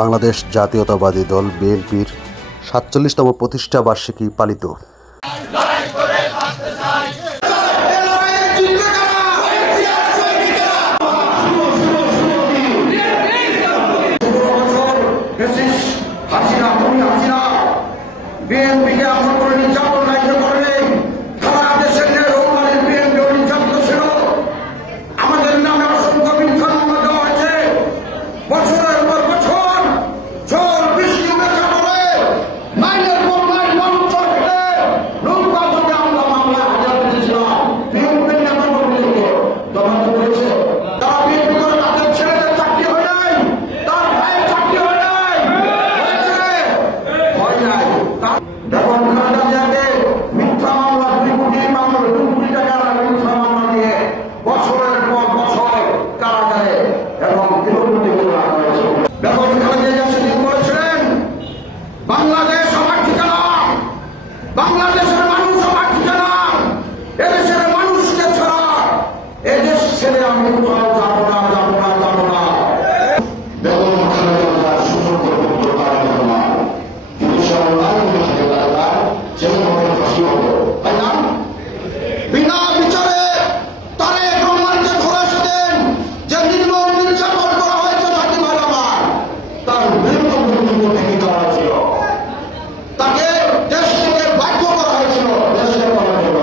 বাংলাদেশ জাতীয়তাবাদী দল বিএনপির ৪৭তম প্রতিষ্ঠা বার্ষিকী পালিত। বাংলাদেশের মানুষ আমার ঠিকানা, এদেশের মানুষকে ছাড়া এদেশ ছেড়ে আমি কোথাও যাবো না, যাবো না, যাবো না। বেগম খালেদা জিয়ার সুযোগ্য পুত্র তারেক রহমান যদি সরকারি থাকে তার ছেলে মতো ফাঁসি হতো, তাই না? বিনা বিচারে তারেক রহমানকে ধরে দেন যে নির্মম নির্যাতন করা হয়েছে তাকে মারামার তার বিরুদ্ধে গুরুত্ব থেকে করা ছিল, তাকে দেশ থেকে বাধ্য করা হয়েছিল দেশে করার জন্য।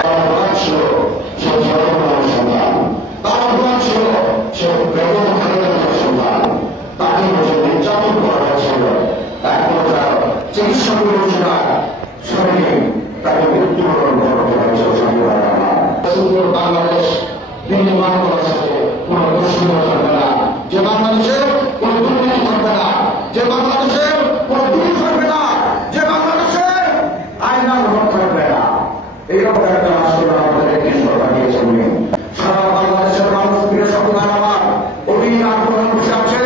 আমার প্রধান ছিল সে জনগণের সন্তান, তার প্রধান ছিল সে বেগম খালেদা জিয়ার সন্তান, তাকে বসে নির্যাতন করা হয়েছিল। এক পর্যায়ে চিকিৎসা করেছিলেন সঙ্গে তাকে মৃত্যুবরণ করতে হয়েছিল। সুন্দর বাংলাদেশ বিনির্মাণ করার সাথে কোন দুঃসংবাদ থাকবে না, যে বাংলাদেশে কোন দুর্নীতি থাকবে না, যে বাংলাদেশে কোন দুর্নীতি থাকবে না, যে বাংলাদেশে আইন রক্ষা থাকবে না। এইরকম একটা রাষ্ট্র আমাদের সরকার দিয়েছেন। সারা বাংলাদেশের মানুষ ফিরে সরকার আমার অধীন আগ্রহ বসে আছে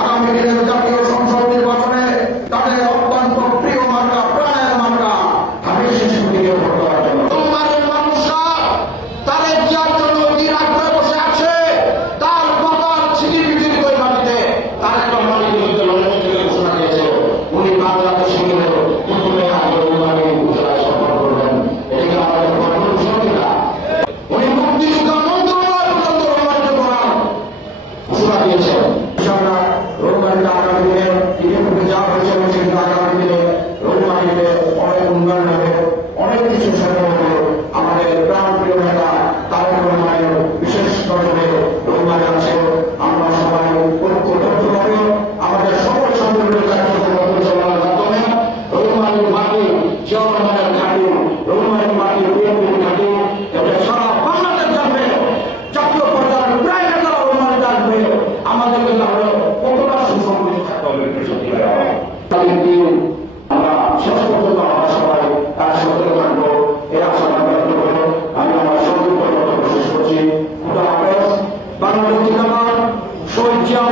আগামী দিনের জাতীয় সংসদ নির্বাচনে তাদের অত্যন্ত প্রিয় মার্কা, প্রাণের মার্কা ধানের শীষের দিকে ভোট দেওয়ার জন্য। তোমাদের মানুষরা তাদের যার জন্য অধীন আগ্রহে বসে আছে, তার বাবার ছিলি পৃথিবীর ওই মাটিতে তারেক রহমানের বিরুদ্ধে লড়াই থেকে ঘোষণা দিয়েছে উনি বাংলাদেশে গেলে প্রথমে আগ্রহী উপজেলায় সফর করবেন। এটাকে আমাদের ঘটনা না, উনি মুক্তিযুদ্ধ মন্ত্রণালয় পর্যন্ত রোমানিত করার ঘোষণা দিয়েছেন। রোমানিতে আগামী দিনে ইতিপূর্বে যা হয়েছে কিন্তু আগামী দিনে রোমানিতে অনেক উন্নয়ন হবে, অনেক কিছু সম্ভব হবে। আমাদের প্রাণ প্রিয় নেতা তারেক রহমানের বিশেষ নজরে রোমানি আছে। আমরা সবাই ঐক্যবদ্ধভাবে আমাদের সকল সংগঠনের কার্যক্রম পরিচালনার মাধ্যমে রোমানির মাটি জিয়া রহমানের ঘাঁটি, রোমানির মাটি বিএনপির ঘাঁটি, এটা সারা বাংলাদেশ জানবে, জাতীয় পর্যায়ে প্রায় নেতারা রোমানি জানবে। আমাদেরকে তাহলে কতটা সুসংগঠিত থাকতে হবে আমরা শেষ পর্যন্ত আমরা সবাই একসাথে থাকবো। এই আশাবাদ ব্যক্ত করে আমি আমার সংক্ষিপ্ত বক্তব্য শেষ করছি। খুদা হাফেজ। বাংলাদেশ জিন্দাবাদ। শহীদ জিয়া